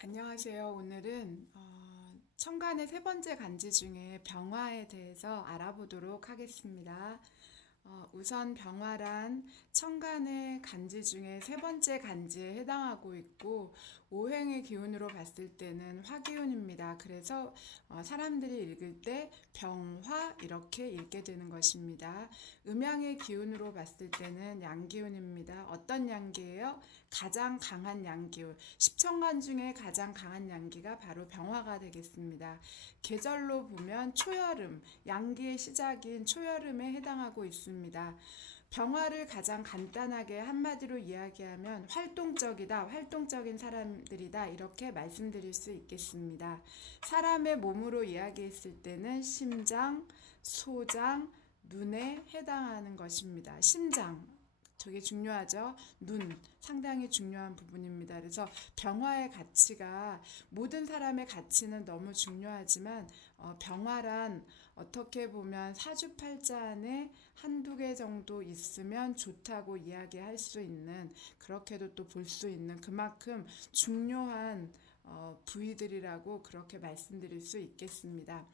안녕하세요. 오늘은 천간의 세 번째 간지 중에 병화에 대해서 알아보도록 하겠습니다. 우선 병화란 천간의 간지 중에 세 번째 간지에 해당하고 있고 오행의 기운으로 봤을 때는 화기운입니다. 그래서 사람들이 읽을 때 병화 이렇게 읽게 되는 것입니다. 음양의 기운으로 봤을 때는 양기운입니다. 어떤 양기예요? 가장 강한 양기운. 십천간 중에 가장 강한 양기가 바로 병화가 되겠습니다. 계절로 보면 초여름, 양기의 시작인 초여름에 해당하고 있습니다. 병화를 가장 간단하게 한마디로 이야기하면 활동적이다, 활동적인 사람들이다 이렇게 말씀드릴 수 있겠습니다. 사람의 몸으로 이야기했을 때는 심장, 소장, 눈에 해당하는 것입니다. 심장, 되게 중요하죠. 눈, 상당히 중요한 부분입니다. 그래서 병화의 가치가 모든 사람의 가치는 너무 중요하지만 병화란 어떻게 보면 사주팔자 안에 한두 개 정도 있으면 좋다고 이야기할 수 있는 그렇게도 또 볼 수 있는 그만큼 중요한 부위들이라고 그렇게 말씀드릴 수 있겠습니다.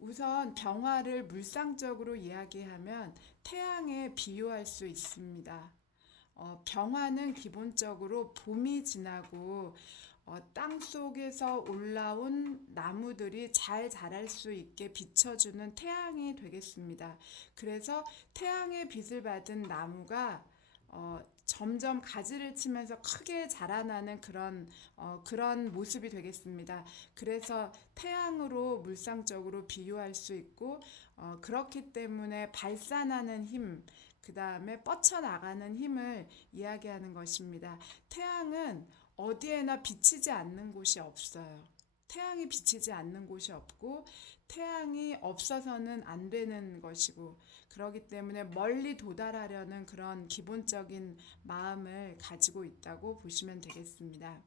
우선 병화를 물상적으로 이야기하면 태양에 비유할 수 있습니다. 병화는 기본적으로 봄이 지나고 땅 속에서 올라온 나무들이 잘 자랄 수 있게 비춰주는 태양이 되겠습니다. 그래서 태양의 빛을 받은 나무가 점점 가지를 치면서 크게 자라나는 그런 모습이 되겠습니다. 그래서 태양으로 물상적으로 비유할 수 있고 그렇기 때문에 발산하는 힘, 그 다음에 뻗쳐나가는 힘을 이야기하는 것입니다. 태양은 어디에나 비치지 않는 곳이 없어요. 태양이 비치지 않는 곳이 없고 태양이 없어서는 안 되는 것이고 그렇기 때문에 멀리 도달하려는 그런 기본적인 마음을 가지고 있다고 보시면 되겠습니다.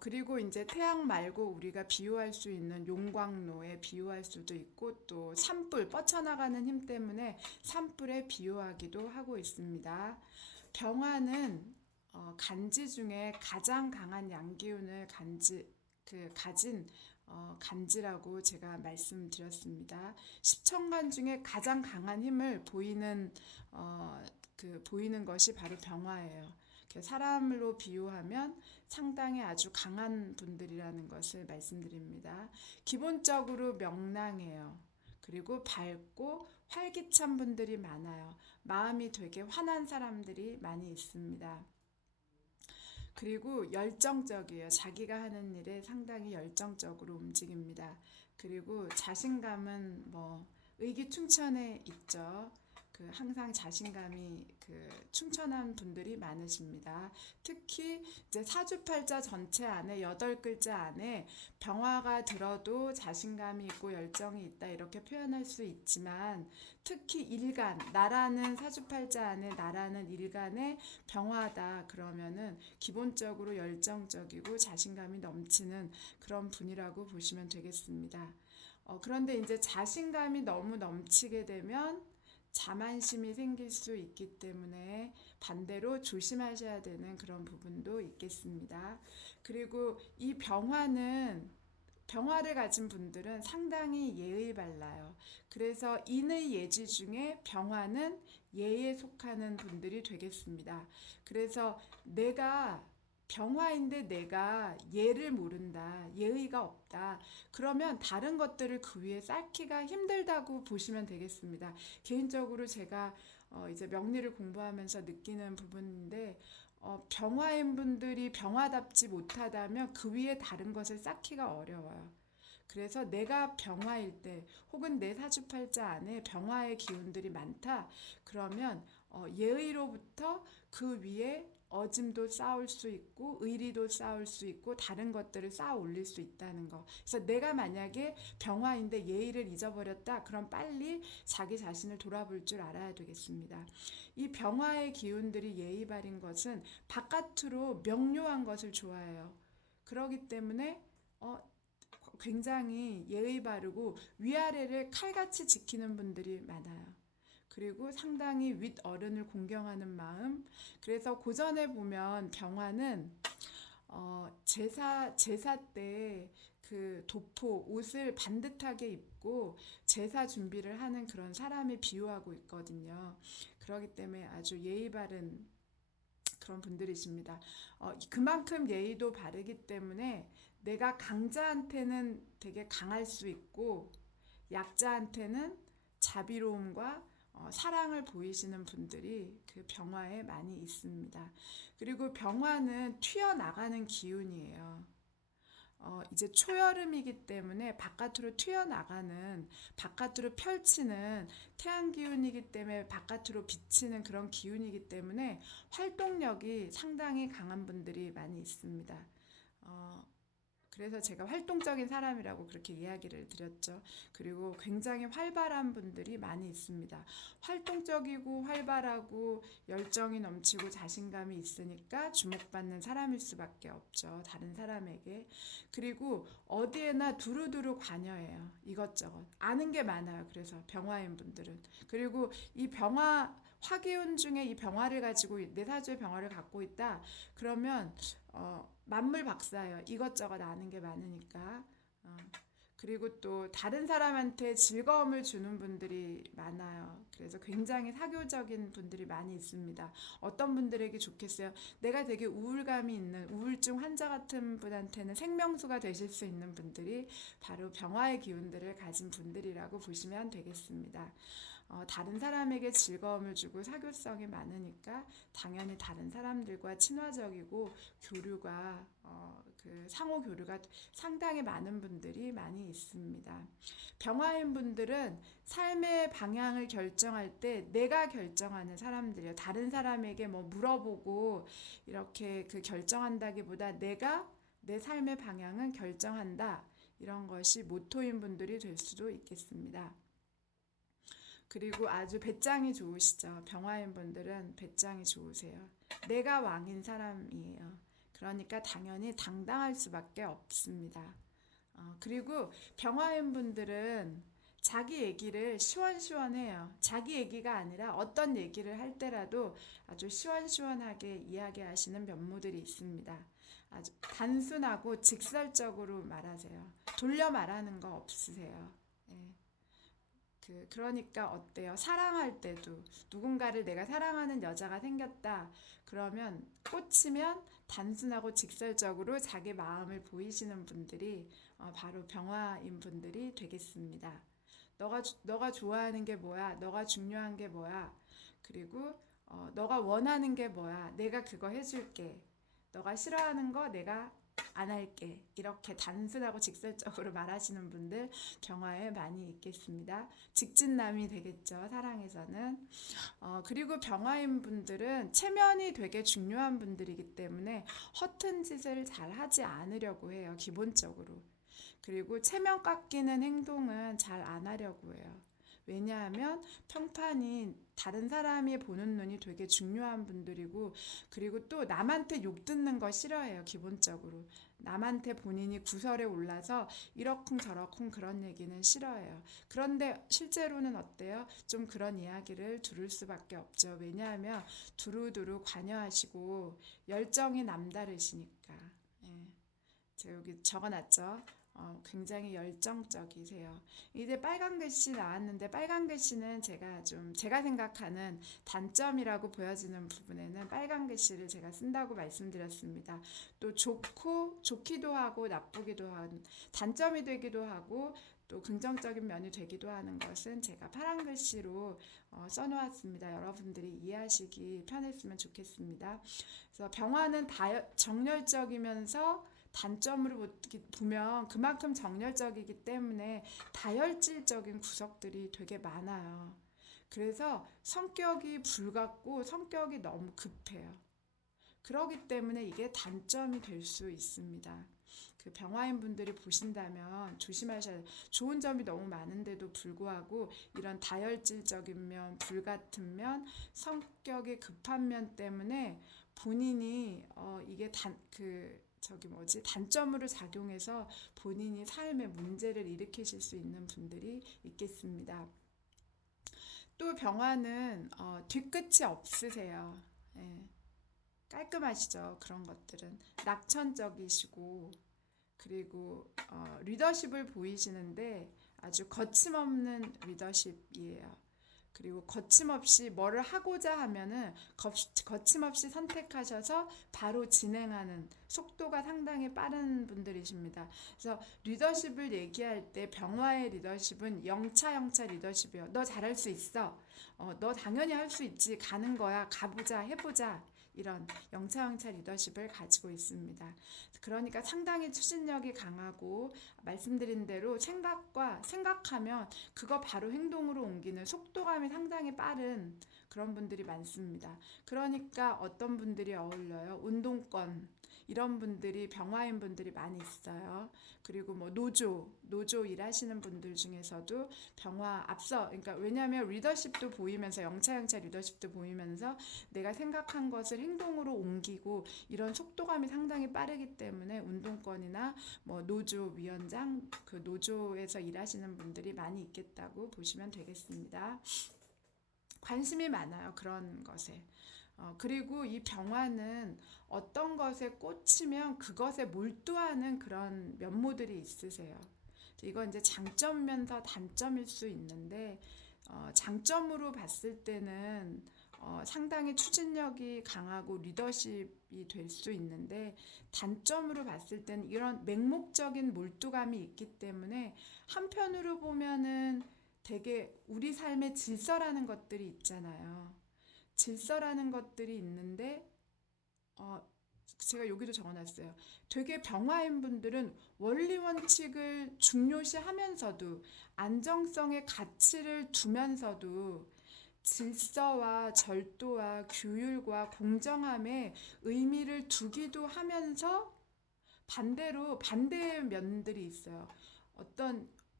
그리고 이제 태양 말고 우리가 비유할 수 있는 용광로에 비유할 수도 있고 또 산불, 뻗쳐나가는 힘 때문에 산불에 비유하기도 하고 있습니다. 병화는 간지 중에 가장 강한 양기운을 가진 간지라고 제가 말씀드렸습니다. 십천간 중에 가장 강한 힘을 보이는 것이 바로 병화예요. 사람으로 비유하면 상당히 아주 강한 분들이라는 것을 말씀드립니다. 기본적으로 명랑해요. 그리고 밝고 활기찬 분들이 많아요. 마음이 되게 환한 사람들이 많이 있습니다. 그리고 열정적이에요. 자기가 하는 일에 상당히 열정적으로 움직입니다. 그리고 자신감은 의기충천에 있죠. 항상 자신감이 충천한 분들이 많으십니다. 특히 이제 사주팔자 전체 안에 8글자 안에 병화가 들어도 자신감이 있고 열정이 있다 이렇게 표현할 수 있지만 특히 일간, 나라는 사주팔자 안에 나라는 일간에 병화다 그러면은 기본적으로 열정적이고 자신감이 넘치는 그런 분이라고 보시면 되겠습니다. 그런데 이제 자신감이 너무 넘치게 되면 자만심이 생길 수 있기 때문에 반대로 조심하셔야 되는 그런 부분도 있겠습니다. 그리고 이 병화를 가진 분들은 상당히 예의 발라요. 그래서 인의 예지 중에 병화는 예에 속하는 분들이 되겠습니다. 그래서 병화인데 내가 예를 모른다, 예의가 없다. 그러면 다른 것들을 그 위에 쌓기가 힘들다고 보시면 되겠습니다. 개인적으로 제가 이제 명리를 공부하면서 느끼는 부분인데 병화인 분들이 병화답지 못하다면 그 위에 다른 것을 쌓기가 어려워요. 그래서 내가 병화일 때 혹은 내 사주팔자 안에 병화의 기운들이 많다. 그러면 예의로부터 그 위에 어짐도 쌓을 수 있고 의리도 쌓을 수 있고 다른 것들을 쌓아 올릴 수 있다는 거. 그래서 내가 만약에 병화인데 예의를 잊어버렸다. 그럼 빨리 자기 자신을 돌아볼 줄 알아야 되겠습니다. 이 병화의 기운들이 예의 바른 것은 바깥으로 명료한 것을 좋아해요. 그렇기 때문에 굉장히 예의 바르고 위아래를 칼같이 지키는 분들이 많아요. 그리고 상당히 윗어른을 공경하는 마음. 그래서 고전에 보면 병화는 제사 때 그 도포 옷을 반듯하게 입고 제사 준비를 하는 그런 사람을 비유하고 있거든요. 그렇기 때문에 아주 예의 바른 그런 분들이십니다. 그만큼 예의도 바르기 때문에 내가 강자한테는 되게 강할 수 있고 약자한테는 자비로움과 사랑을 보이시는 분들이 그 병화에 많이 있습니다. 그리고 병화는 튀어나가는 기운이에요. 이제 초여름이기 때문에 바깥으로 튀어나가는, 바깥으로 펼치는 태양 기운이기 때문에 바깥으로 비치는 그런 기운이기 때문에 활동력이 상당히 강한 분들이 많이 있습니다. 어, 그래서 제가 활동적인 사람이라고 그렇게 이야기를 드렸죠. 그리고 굉장히 활발한 분들이 많이 있습니다. 활동적이고 활발하고 열정이 넘치고 자신감이 있으니까 주목받는 사람일 수밖에 없죠. 다른 사람에게. 그리고 어디에나 두루두루 관여해요. 이것저것. 아는 게 많아요. 그래서 병화인 분들은. 그리고 이 병화, 화기운 중에 이 병화를 가지고, 내 사주의 병화를 갖고 있다. 그러면 만물 박사예요. 이것저것 아는 게 많으니까. 그리고 또 다른 사람한테 즐거움을 주는 분들이 많아요. 그래서 굉장히 사교적인 분들이 많이 있습니다. 어떤 분들에게 좋겠어요? 내가 되게 우울감이 있는 우울증 환자 같은 분한테는 생명수가 되실 수 있는 분들이 바로 병화의 기운들을 가진 분들이라고 보시면 되겠습니다. 다른 사람에게 즐거움을 주고 사교성이 많으니까 당연히 다른 사람들과 친화적이고 교류가 그 상호 교류가 상당히 많은 분들이 많이 있습니다. 병화인 분들은 삶의 방향을 결정할 때 내가 결정하는 사람들이에요. 다른 사람에게 뭐 물어보고 이렇게 그 결정한다기보다 내가 내 삶의 방향은 결정한다. 이런 것이 모토인 분들이 될 수도 있겠습니다. 그리고 아주 배짱이 좋으시죠. 병화인 분들은 배짱이 좋으세요. 내가 왕인 사람이에요. 그러니까 당연히 당당할 수밖에 없습니다. 그리고 병화인 분들은 자기 얘기를 시원시원해요. 자기 얘기가 아니라 어떤 얘기를 할 때라도 아주 시원시원하게 이야기하시는 면모들이 있습니다. 아주 단순하고 직설적으로 말하세요. 돌려 말하는 거 없으세요. 예. 그러니까 어때요? 사랑할 때도 누군가를 내가 사랑하는 여자가 생겼다. 그러면 꽂히면 단순하고 직설적으로 자기 마음을 보이시는 분들이 바로 병화인 분들이 되겠습니다. 너가 좋아하는 게 뭐야? 너가 중요한 게 뭐야? 그리고 너가 원하는 게 뭐야? 내가 그거 해줄게. 너가 싫어하는 거 내가 안 할게. 이렇게 단순하고 직설적으로 말하시는 분들 병화에 많이 있겠습니다. 직진남이 되겠죠, 사랑에서는. 그리고 병화인 분들은 체면이 되게 중요한 분들이기 때문에 허튼 짓을 잘 하지 않으려고 해요, 기본적으로. 그리고 체면 깎이는 행동은 잘 안 하려고 해요. 왜냐하면 평판이 다른 사람이 보는 눈이 되게 중요한 분들이고, 그리고 또 남한테 욕 듣는 거 싫어해요, 기본적으로. 남한테 본인이 구설에 올라서 이러쿵 저러쿵 그런 얘기는 싫어해요. 그런데 실제로는 어때요? 좀 그런 이야기를 들을 수밖에 없죠. 왜냐하면 두루두루 관여하시고 열정이 남다르시니까. 예. 제가 여기 적어놨죠. 굉장히 열정적이세요. 이제 빨간 글씨 나왔는데 빨간 글씨는 제가 생각하는 단점이라고 보여지는 부분에는 빨간 글씨를 제가 쓴다고 말씀드렸습니다. 또 좋기도 하고 나쁘기도 한 단점이 되기도 하고 또 긍정적인 면이 되기도 하는 것은 제가 파란 글씨로 써놓았습니다. 여러분들이 이해하시기 편했으면 좋겠습니다. 그래서 병화는 정열적이면서 단점으로 보면 그만큼 정열적이기 때문에 다혈질적인 구석들이 되게 많아요. 그래서 성격이 불같고 성격이 너무 급해요. 그렇기 때문에 이게 단점이 될 수 있습니다. 그 병화인 분들이 보신다면 조심하셔야 돼요. 좋은 점이 너무 많은데도 불구하고 이런 다혈질적인 면, 불같은 면, 성격이 급한 면 때문에 본인이 이게 단점으로 작용해서 본인이 삶에 문제를 일으키실 수 있는 분들이 있겠습니다. 또 병화는 뒤끝이 없으세요. 예. 깔끔하시죠. 그런 것들은 낙천적이시고 그리고 리더십을 보이시는데 아주 거침없는 리더십이에요. 그리고 거침없이 뭐를 하고자 하면은 거침없이 선택하셔서 바로 진행하는 속도가 상당히 빠른 분들이십니다. 그래서 리더십을 얘기할 때 병화의 리더십은 영차 리더십이에요. 너 잘할 수 있어. 너 당연히 할 수 있지. 가는 거야. 가보자. 해보자. 이런 영차 리더십을 가지고 있습니다. 그러니까 상당히 추진력이 강하고 말씀드린 대로 생각하면 그거 바로 행동으로 옮기는 속도감이 상당히 빠른 그런 분들이 많습니다. 그러니까 어떤 분들이 어울려요? 운동권 이런 분들이 병화인 분들이 많이 있어요. 그리고 뭐 노조 일하시는 분들 중에서도 그러니까 왜냐하면 리더십도 보이면서 영차 리더십도 보이면서 내가 생각한 것을 행동으로 옮기고 이런 속도감이 상당히 빠르기 때문에 운동권이나 뭐 노조 위원장 그 노조에서 일하시는 분들이 많이 있겠다고 보시면 되겠습니다. 관심이 많아요. 그런 것에. 그리고 이 병화는 어떤 것에 꽂히면 그것에 몰두하는 그런 면모들이 있으세요. 이건 이제 장점이면서 단점일 수 있는데 장점으로 봤을 때는 상당히 추진력이 강하고 리더십이 될 수 있는데 단점으로 봤을 때는 이런 맹목적인 몰두감이 있기 때문에 한편으로 보면은 되게 우리 삶의 질서라는 것들이 있잖아요. 질서라는 것들이 있는데 어, 제가 여기도 적어놨어요. 되게 병화인 분들은 원리 원칙을 중요시하면서도 안정성의 가치를 두면서도 질서와 절도와 규율과 공정함에 의미를 두기도 하면서 반대로 반대의 면들이 있어요.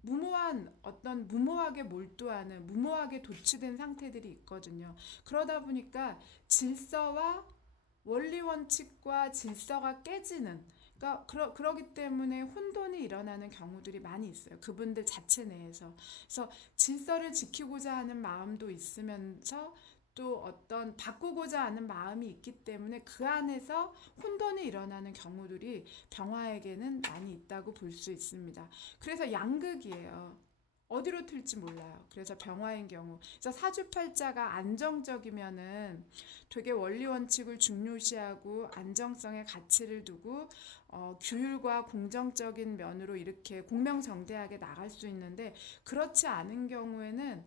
무모하게 몰두하는 무모하게 도취된 상태들이 있거든요. 그러다 보니까 질서와 원리 원칙과 질서가 깨지는 그러기 때문에 혼돈이 일어나는 경우들이 많이 있어요. 그분들 자체 내에서. 그래서 질서를 지키고자 하는 마음도 있으면서 또 어떤 바꾸고자 하는 마음이 있기 때문에 그 안에서 혼돈이 일어나는 경우들이 병화에게는 많이 있다고 볼 수 있습니다. 그래서 양극이에요. 어디로 튈지 몰라요. 그래서 병화인 경우. 그래서 사주팔자가 안정적이면은 되게 원리 원칙을 중요시하고 안정성의 가치를 두고 규율과 공정적인 면으로 이렇게 공명정대하게 나갈 수 있는데 그렇지 않은 경우에는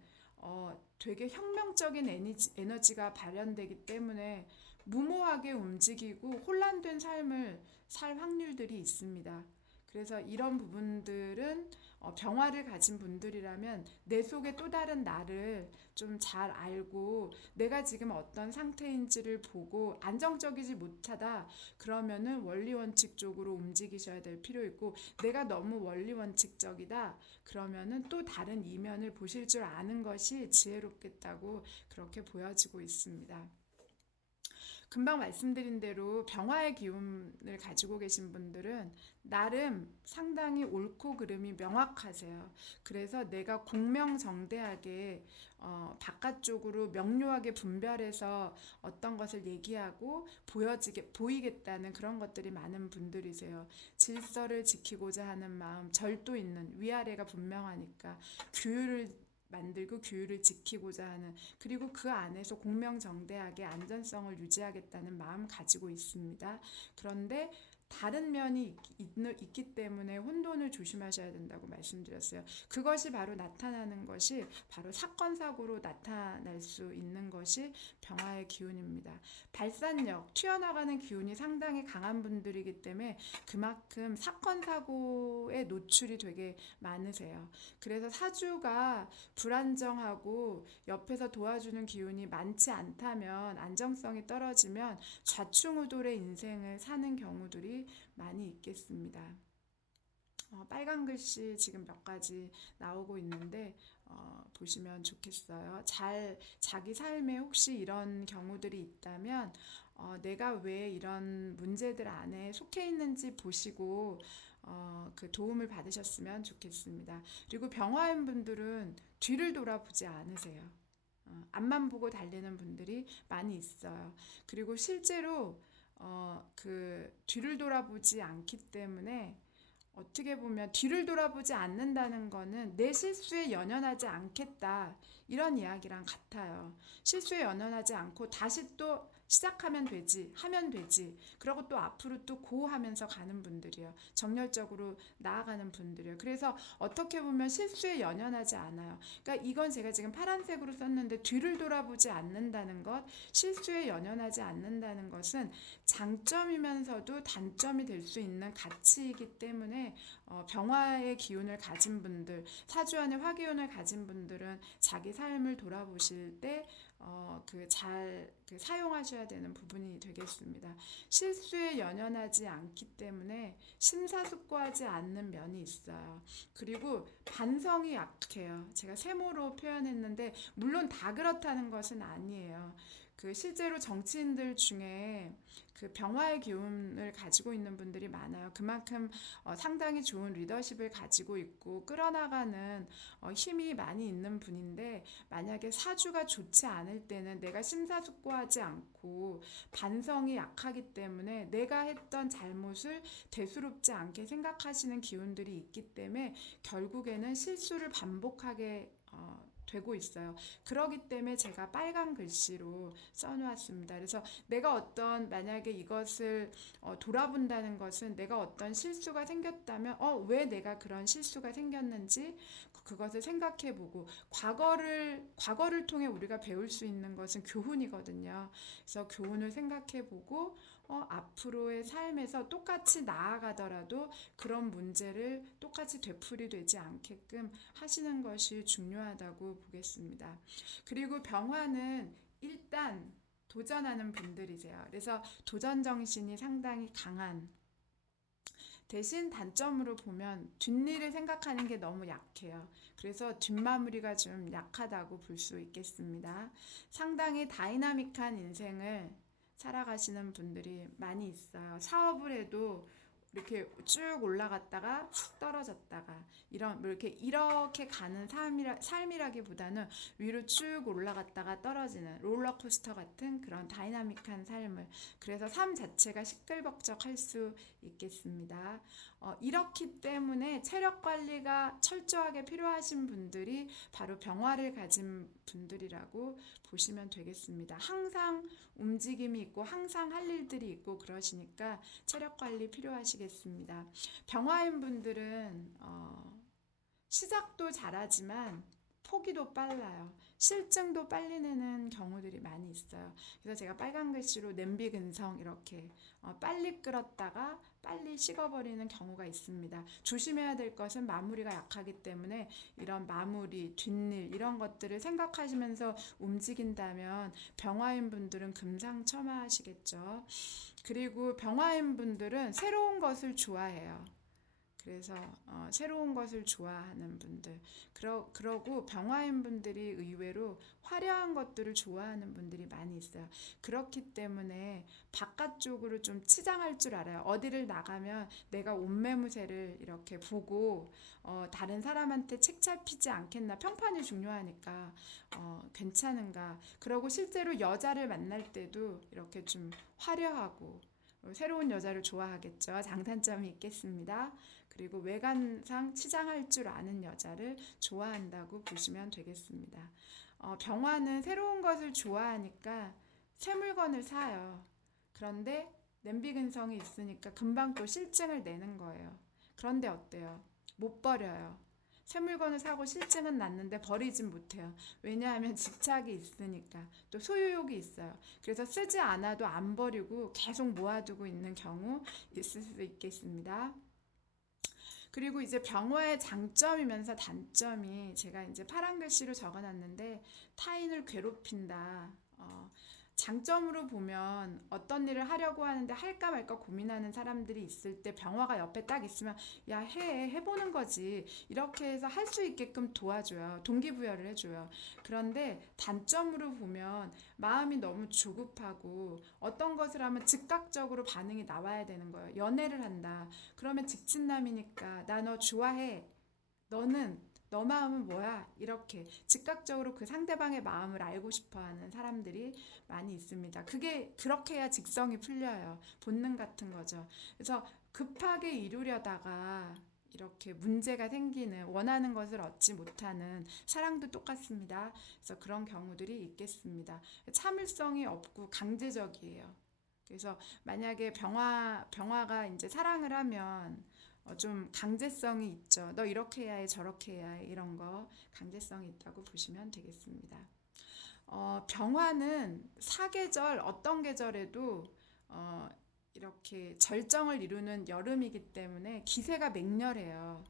되게 혁명적인 에너지가 발현되기 때문에 무모하게 움직이고 혼란된 삶을 살 확률들이 있습니다. 그래서 이런 부분들은 병화를 가진 분들이라면 내 속에 또 다른 나를 좀 잘 알고 내가 지금 어떤 상태인지를 보고 안정적이지 못하다 그러면은 원리 원칙 쪽으로 움직이셔야 될 필요 있고 내가 너무 원리 원칙적이다 그러면은 또 다른 이면을 보실 줄 아는 것이 지혜롭겠다고 그렇게 보여지고 있습니다. 금방 말씀드린 대로 병화의 기운을 가지고 계신 분들은 나름 상당히 옳고 그름이 명확하세요. 그래서 내가 공명정대하게 바깥쪽으로 명료하게 분별해서 어떤 것을 얘기하고 보이겠다는 그런 것들이 많은 분들이세요. 질서를 지키고자 하는 마음, 절도 있는 위아래가 분명하니까 규율을 만들고 규율을 지키고자 하는 그리고 그 안에서 공명정대하게 안전성을 유지하겠다는 마음 가지고 있습니다. 그런데 다른 면이 있기 때문에 혼돈을 조심하셔야 된다고 말씀드렸어요. 그것이 바로 나타나는 것이 바로 사건 사고로 나타날 수 있는 것이 병화의 기운입니다. 발산력, 튀어나가는 기운이 상당히 강한 분들이기 때문에 그만큼 사건 사고에 노출이 되게 많으세요. 그래서 사주가 불안정하고 옆에서 도와주는 기운이 많지 않다면 안정성이 떨어지면 좌충우돌의 인생을 사는 경우들이 많이 있겠습니다. 빨간 글씨 지금 몇 가지 나오고 있는데 보시면 좋겠어요. 자기 삶에 혹시 이런 경우들이 있다면 내가 왜 이런 문제들 안에 속해 있는지 보시고 그 도움을 받으셨으면 좋겠습니다. 그리고 병화인 분들은 뒤를 돌아보지 않으세요. 앞만 보고 달리는 분들이 많이 있어요. 그리고 실제로 뒤를 돌아보지 않기 때문에 어떻게 보면 뒤를 돌아보지 않는다는 거는 내 실수에 연연하지 않겠다. 이런 이야기랑 같아요. 실수에 연연하지 않고 다시 또 시작하면 되지, 하면 되지. 그러고 또 앞으로 또 고하면서 가는 분들이요. 정열적으로 나아가는 분들이요. 그래서 어떻게 보면 실수에 연연하지 않아요. 그러니까 이건 제가 지금 파란색으로 썼는데 뒤를 돌아보지 않는다는 것, 실수에 연연하지 않는다는 것은 장점이면서도 단점이 될 수 있는 가치이기 때문에 병화의 기운을 가진 분들, 사주안의 화기운을 가진 분들은 자기 삶을 돌아보실 때 잘 사용하셔야 되는 부분이 되겠습니다. 실수에 연연하지 않기 때문에 심사숙고하지 않는 면이 있어요. 그리고 반성이 약해요. 제가 세모로 표현했는데 물론 다 그렇다는 것은 아니에요. 실제로 정치인들 중에 병화의 기운을 가지고 있는 분들이 많아요. 그만큼 상당히 좋은 리더십을 가지고 있고 끌어나가는 힘이 많이 있는 분인데 만약에 사주가 좋지 않을 때는 내가 심사숙고하지 않고 반성이 약하기 때문에 내가 했던 잘못을 대수롭지 않게 생각하시는 기운들이 있기 때문에 결국에는 실수를 반복하게 되고 있어요. 그러기 때문에 제가 빨간 글씨로 써놓았습니다. 그래서 내가 만약에 이것을 돌아본다는 것은 내가 어떤 실수가 생겼다면 왜 내가 그런 실수가 생겼는지 그것을 생각해보고 과거를 통해 우리가 배울 수 있는 것은 교훈이거든요. 그래서 교훈을 생각해보고 앞으로의 삶에서 똑같이 나아가더라도 그런 문제를 똑같이 되풀이되지 않게끔 하시는 것이 중요하다고 보겠습니다. 그리고 병화는 일단 도전하는 분들이세요. 그래서 도전 정신이 상당히 강한 대신 단점으로 보면 뒷일을 생각하는 게 너무 약해요. 그래서 뒷마무리가 좀 약하다고 볼 수 있겠습니다. 상당히 다이나믹한 인생을 살아가시는 분들이 많이 있어요. 사업을 해도 이렇게 쭉 올라갔다가 훅 떨어졌다가 이렇게 가는 삶이라기보다는 위로 쭉 올라갔다가 떨어지는 롤러코스터 같은 그런 다이나믹한 삶을 그래서 삶 자체가 시끌벅적할 수 있겠습니다. 이렇기 때문에 체력 관리가 철저하게 필요하신 분들이 바로 병화를 가진 분들이라고 보시면 되겠습니다. 항상 움직임이 있고 항상 할 일들이 있고 그러시니까 체력 관리 필요하시겠습니다. 병화인 분들은 시작도 잘하지만 포기도 빨라요. 실증도 빨리 내는 경우들이 많이 있어요. 그래서 제가 빨간 글씨로 냄비 근성 이렇게 빨리 끓었다가 빨리 식어버리는 경우가 있습니다. 조심해야 될 것은 마무리가 약하기 때문에 이런 마무리, 뒷일 이런 것들을 생각하시면서 움직인다면 병화인 분들은 금상첨화하시겠죠. 그리고 병화인 분들은 새로운 것을 좋아해요. 그래서 새로운 것을 좋아하는 분들 그러고 병화인 분들이 의외로 화려한 것들을 좋아하는 분들이 많이 있어요. 그렇기 때문에 바깥쪽으로 좀 치장할 줄 알아요. 어디를 나가면 내가 옷매무새를 이렇게 보고 다른 사람한테 책 잡히지 않겠나 평판이 중요하니까 괜찮은가 그러고 실제로 여자를 만날 때도 이렇게 좀 화려하고 새로운 여자를 좋아하겠죠. 장단점이 있겠습니다. 그리고 외관상 치장할 줄 아는 여자를 좋아한다고 보시면 되겠습니다. 병화는 새로운 것을 좋아하니까 새 물건을 사요. 그런데 냄비 근성이 있으니까 금방 또 실증을 내는 거예요. 그런데 어때요? 못 버려요. 새 물건을 사고 실증은 났는데 버리진 못해요. 왜냐하면 집착이 있으니까 또 소유욕이 있어요. 그래서 쓰지 않아도 안 버리고 계속 모아두고 있는 경우 있을 수 있겠습니다. 그리고 이제 병화의 장점이면서 단점이 제가 이제 파란 글씨로 적어놨는데 타인을 괴롭힌다. 장점으로 보면 어떤 일을 하려고 하는데 할까 말까 고민하는 사람들이 있을 때 병화가 옆에 딱 있으면 야 해보는 거지 이렇게 해서 할 수 있게끔 도와줘요. 동기부여를 해줘요. 그런데 단점으로 보면 마음이 너무 조급하고 어떤 것을 하면 즉각적으로 반응이 나와야 되는 거예요. 연애를 한다. 그러면 직진남이니까 나 너 좋아해. 너는 너 마음은 뭐야? 이렇게 즉각적으로 그 상대방의 마음을 알고 싶어 하는 사람들이 많이 있습니다. 그게 그렇게 해야 직성이 풀려요. 본능 같은 거죠. 그래서 급하게 이루려다가 이렇게 문제가 생기는, 원하는 것을 얻지 못하는, 사랑도 똑같습니다. 그래서 그런 경우들이 있겠습니다. 참을성이 없고 강제적이에요. 그래서 만약에 병화가 이제 사랑을 하면 좀 강제성이 있죠. 너 이렇게 해야 해, 저렇게 해야 해, 이런 거 강제성이 있다고 보시면 되겠습니다. 병화는 사계절 어떤 계절에도 어, 이렇게 절정을 이루는 여름이기 때문에 기세가 맹렬해요.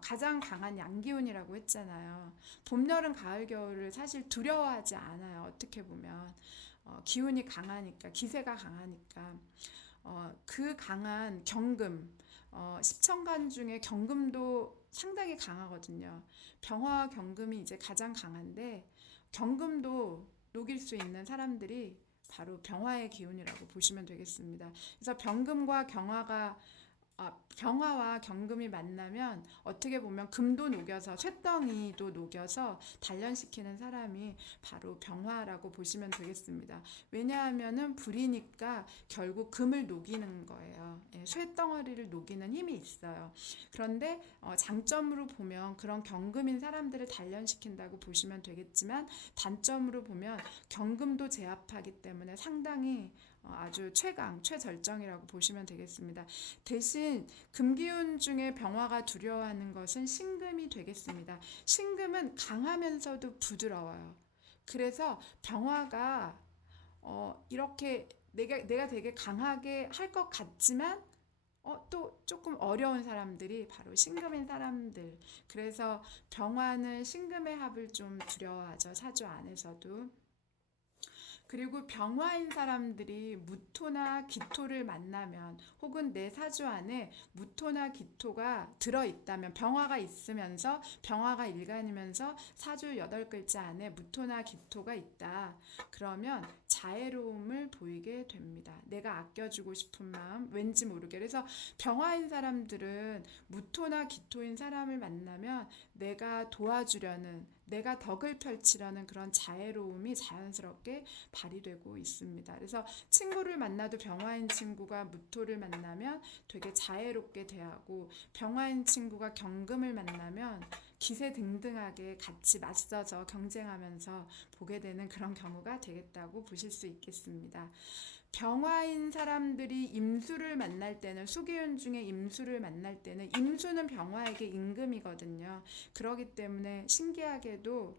가장 강한 양기운이라고 했잖아요. 봄, 여름, 가을, 겨울을 사실 두려워하지 않아요. 어떻게 보면 기운이 강하니까, 기세가 강하니까. 그 강한 경금, 십천간 중에 경금도 상당히 강하거든요. 병화와 경금이 이제 가장 강한데, 경금도 녹일 수 있는 사람들이 바로 병화의 기운이라고 보시면 되겠습니다. 그래서 병화와 경금이 만나면 어떻게 보면 금도 녹여서, 쇳덩이도 녹여서 단련시키는 사람이 바로 병화라고 보시면 되겠습니다. 왜냐하면은 불이니까 결국 금을 녹이는 거예요. 예, 쇳덩어리를 녹이는 힘이 있어요. 그런데 장점으로 보면 그런 경금인 사람들을 단련시킨다고 보시면 되겠지만, 단점으로 보면 경금도 제압하기 때문에 상당히 아주 최절정이라고 보시면 되겠습니다. 대신 금기운 중에 병화가 두려워하는 것은 신금이 되겠습니다. 신금은 강하면서도 부드러워요. 그래서 병화가 이렇게 내가 되게 강하게 할 것 같지만 또 조금 어려운 사람들이 바로 신금인 사람들. 그래서 병화는 신금의 합을 좀 두려워하죠. 사주 안에서도. 그리고 병화인 사람들이 무토나 기토를 만나면, 혹은 내 사주 안에 무토나 기토가 들어있다면, 병화가 있으면서 병화가 일간이면서 사주 8글자 안에 무토나 기토가 있다. 그러면 자애로움을 보이게 됩니다. 내가 아껴주고 싶은 마음, 왠지 모르게. 그래서 병화인 사람들은 무토나 기토인 사람을 만나면 내가 도와주려는, 내가 덕을 펼치려는 그런 자애로움이 자연스럽게 발휘되고 있습니다. 그래서 친구를 만나도 병화인 친구가 무토를 만나면 되게 자애롭게 대하고, 병화인 친구가 경금을 만나면 기세등등하게 같이 맞서서 경쟁하면서 보게 되는 그런 경우가 되겠다고 보실 수 있겠습니다. 병화인 사람들이 임수를 만날 때는, 수기운 중에 임수를 만날 때는, 임수는 병화에게 임금이거든요. 그렇기 때문에 신기하게도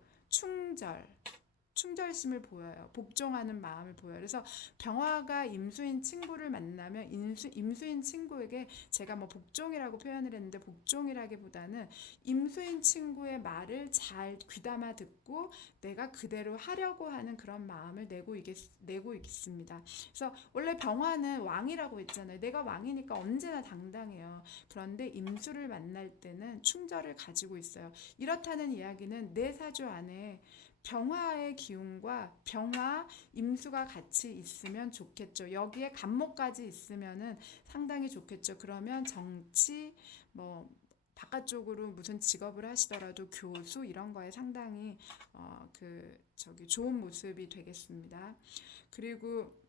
충절심을 보여요. 복종하는 마음을 보여요. 그래서 병화가 임수인 친구를 만나면 임수인 친구에게, 제가 뭐 복종이라고 표현을 했는데, 복종이라기보다는 임수인 친구의 말을 잘 귀담아 듣고 내가 그대로 하려고 하는 그런 마음을 내고 있습니다. 그래서 원래 병화는 왕이라고 했잖아요. 내가 왕이니까 언제나 당당해요. 그런데 임수를 만날 때는 충절을 가지고 있어요. 이렇다는 이야기는 내 사주 안에 병화의 기운과 병화, 임수가 같이 있으면 좋겠죠. 여기에 간목까지 있으면은 상당히 좋겠죠. 그러면 정치, 바깥쪽으로 무슨 직업을 하시더라도 교수 이런 거에 상당히 좋은 모습이 되겠습니다. 그리고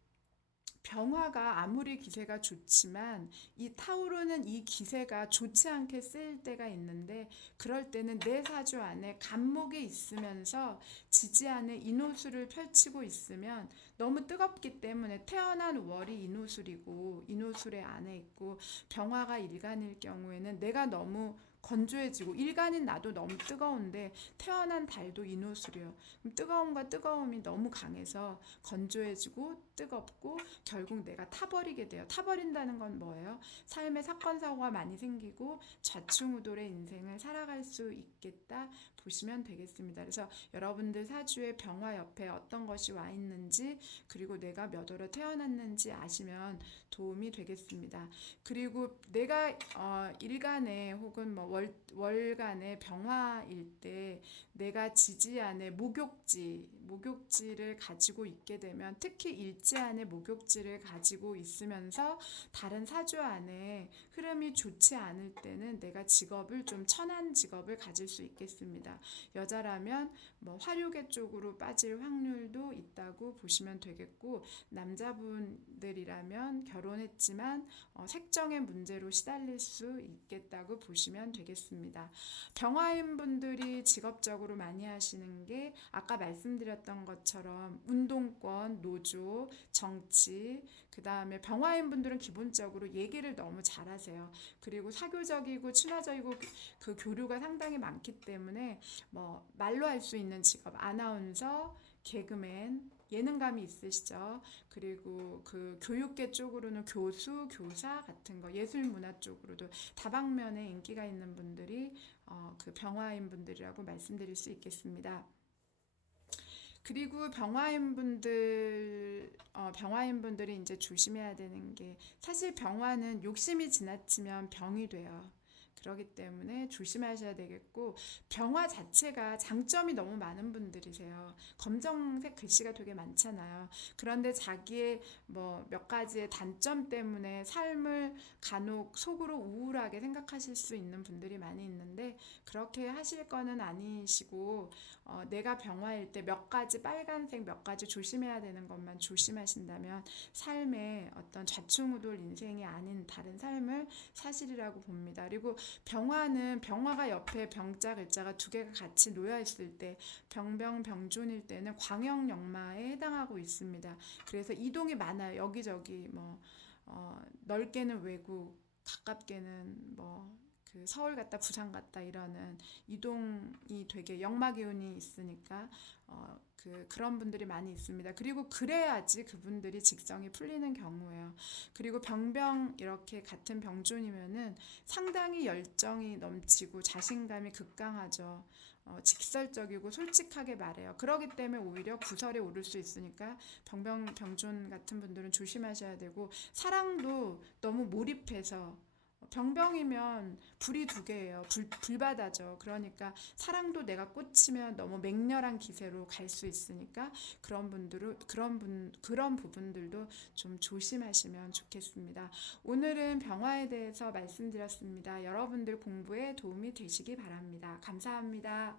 병화가 아무리 기세가 좋지만 이 타오르는 이 기세가 좋지 않게 쓰일 때가 있는데, 그럴 때는 내 사주 안에 간목이 있으면서 지지 안에 인호술을 펼치고 있으면, 너무 뜨겁기 때문에, 태어난 월이 인호술이고 인호술의 안에 있고 병화가 일간일 경우에는 내가 너무 건조해지고, 일간인 나도 너무 뜨거운데 태어난 달도 인호술이요. 그럼 뜨거움과 뜨거움이 너무 강해서 건조해지고 뜨겁고 결국 내가 타버리게 돼요. 타버린다는 건 뭐예요? 삶에 사건 사고가 많이 생기고 좌충우돌의 인생을 살아갈 수 있겠다 보시면 되겠습니다. 그래서 여러분들 사주에 병화 옆에 어떤 것이 와 있는지, 그리고 내가 몇 월에 태어났는지 아시면 도움이 되겠습니다. 그리고 내가 일간에, 혹은 월간의 병화일 때 내가 지지 안에 목욕지를 가지고 있게 되면, 특히 일지 안에 목욕지를 가지고 있으면서 다른 사주 안에 흐름이 좋지 않을 때는 내가 직업을 좀 천한 직업을 가질 수 있겠습니다. 여자라면 뭐 화류계 쪽으로 빠질 확률도 있다고 보시면 되겠고, 남자분들이라면 결혼했지만 색정의 문제로 시달릴 수 있겠다고 보시면 되겠습니다. 병화인 분들이 직업적으로 많이 하시는 게 아까 말씀드렸던 것처럼 운동권, 노조, 정치, 그 다음에 병화인 분들은 기본적으로 얘기를 너무 잘하세요. 그리고 사교적이고 친화적이고 그 교류가 상당히 많기 때문에 뭐 말로 할 수 있는 직업, 아나운서, 개그맨, 예능감이 있으시죠. 그리고 그 교육계 쪽으로는 교수, 교사 같은 거, 예술문화 쪽으로도 다방면에 인기가 있는 분들이 그 병화인 분들이라고 말씀드릴 수 있겠습니다. 그리고 병화인 분들이 이제 조심해야 되는 게, 사실 병화는 욕심이 지나치면 병이 돼요. 그렇기 때문에 조심하셔야 되겠고, 병화 자체가 장점이 너무 많은 분들이세요. 검정색 글씨가 되게 많잖아요. 그런데 자기의 뭐 몇 가지의 단점 때문에 삶을 간혹 속으로 우울하게 생각하실 수 있는 분들이 많이 있는데, 그렇게 하실 거는 아니시고, 내가 병화일 때 몇 가지 빨간색 몇 가지 조심해야 되는 것만 조심하신다면 삶의 어떤 좌충우돌 인생이 아닌 다른 삶을 사시리라고 봅니다. 그리고 병화가 옆에 병자 글자가 두 개가 같이 놓여 있을 때, 병존일 때는 광역역마에 해당하고 있습니다. 그래서 이동이 많아요. 여기저기 넓게는 외국, 가깝게는 그 서울 갔다 부산 갔다 이러는 이동이 되게 역마 기운이 있으니까 그런 분들이 많이 있습니다. 그리고 그래야지 그분들이 직성이 풀리는 경우예요. 그리고 이렇게 같은 병존이면은 상당히 열정이 넘치고 자신감이 극강하죠. 직설적이고 솔직하게 말해요. 그러기 때문에 오히려 구설에 오를 수 있으니까 병존 같은 분들은 조심하셔야 되고, 사랑도 너무 몰입해서, 병이면 불이 두 개예요. 불바다죠. 그러니까 사랑도 내가 꽂히면 너무 맹렬한 기세로 갈 수 있으니까 그런 부분들도 좀 조심하시면 좋겠습니다. 오늘은 병화에 대해서 말씀드렸습니다. 여러분들 공부에 도움이 되시기 바랍니다. 감사합니다.